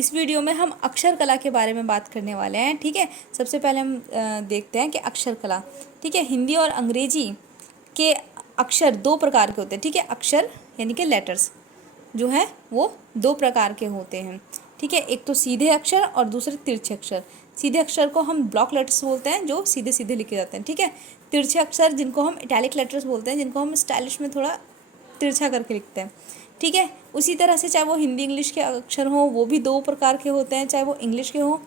इस वीडियो में हम अक्षर कला के बारे में बात करने वाले हैं। ठीक है, सबसे पहले हम देखते हैं कि अक्षर कला। ठीक है, हिंदी और अंग्रेजी के अक्षर दो प्रकार के होते हैं। ठीक है, अक्षर यानी कि लेटर्स जो है वो दो प्रकार के होते हैं। ठीक है, एक तो सीधे अक्षर और दूसरे तिरछे अक्षर। सीधे अक्षर को हम ब्लॉक लेटर्स बोलते हैं, जो सीधे सीधे लिखे जाते हैं। ठीक है, तिरछे अक्षर जिनको हम इटैलिक लेटर्स बोलते हैं, जिनको हम स्टाइलिश में थोड़ा तिरछा करके लिखते हैं। ठीक है, उसी तरह से चाहे वो हिंदी इंग्लिश के अक्षर हों वो भी दो प्रकार के होते हैं, चाहे वो इंग्लिश के हों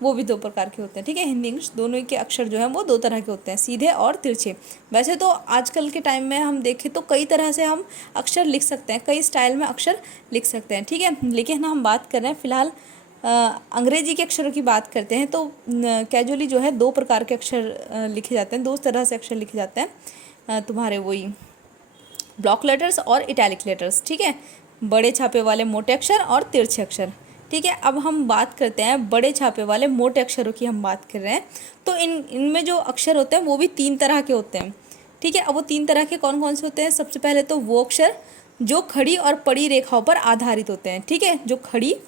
वो भी दो प्रकार के होते हैं। ठीक है, हिंदी इंग्लिश दोनों के अक्षर जो हैं वो दो तरह के होते हैं, सीधे और तिरछे। वैसे तो आजकल के टाइम में हम देखें तो कई तरह से हम अक्षर लिख सकते हैं, कई स्टाइल में अक्षर लिख सकते हैं। ठीक है, लेकिन हम बात कर रहे हैं फ़िलहाल अंग्रेजी के अक्षरों की बात करते हैं तो कैजुअली जो है दो प्रकार के अक्षर लिखे जाते हैं, दो तरह से अक्षर लिखे जाते हैं तुम्हारे वही ब्लॉक लेटर्स और इटैलिक लेटर्स। ठीक है, बड़े छापे वाले मोटे अक्षर और तिरछे अक्षर। ठीक है, अब हम बात करते हैं बड़े छापे वाले मोटे अक्षरों की। हम बात कर रहे हैं तो इनमें जो अक्षर होते हैं वो भी तीन तरह के होते हैं। ठीक है, अब वो तीन तरह के कौन कौन से होते हैं? सबसे पहले तो वो अक्षर जो खड़ी और पड़ी रेखाओं पर आधारित होते हैं। ठीक है, जो खड़ी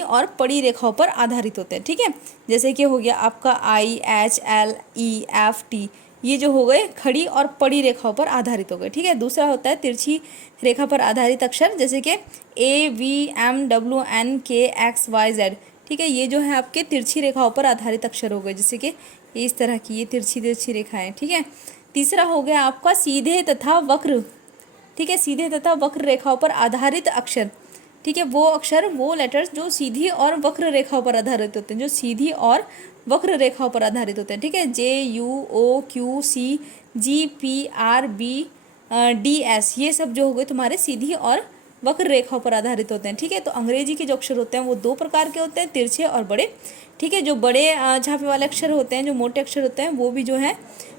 और पड़ी रेखाओं पर आधारित होते हैं। ठीक है, जैसे कि हो गया आपका IHLEFT, ये जो हो गए खड़ी और पड़ी रेखाओं पर आधारित हो गए। ठीक है, दूसरा होता है तिरछी रेखा पर आधारित अक्षर, जैसे कि AVMWNKXYZ। ठीक है, ये जो है आपके तिरछी रेखाओं पर आधारित अक्षर हो गए, जैसे कि इस तरह की ये तिरछी रेखाएं। ठीक है, तीसरा हो गया आपका सीधे तथा वक्र। ठीक है, सीधे तथा वक्र रेखाओं पर आधारित अक्षर। ठीक है, वो अक्षर वो लेटर्स जो सीधी और वक्र रेखाओं पर आधारित होते हैं, जो सीधी और वक्र रेखाओं पर आधारित होते हैं। ठीक है, JUOQCGPRBDS, ये सब जो हो गए तुम्हारे सीधी और वक्र रेखाओं पर आधारित होते हैं। ठीक है, तो अंग्रेजी के जो अक्षर होते हैं वो दो प्रकार के होते हैं, तिरछे और बड़े। ठीक है, जो बड़े छापे वाले अक्षर होते हैं, जो मोटे अक्षर होते हैं, वो भी जो है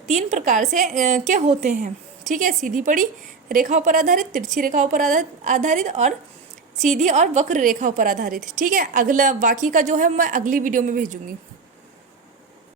तीन प्रकार से के होते हैं। ठीक है, सीधी पड़ी रेखाओं पर आधारित, तिरछी रेखाओं पर आधारित और सीधी और वक्र रेखाओं पर आधारित। ठीक है, अगला बाकी का जो है मैं अगली वीडियो में भेजूंगी।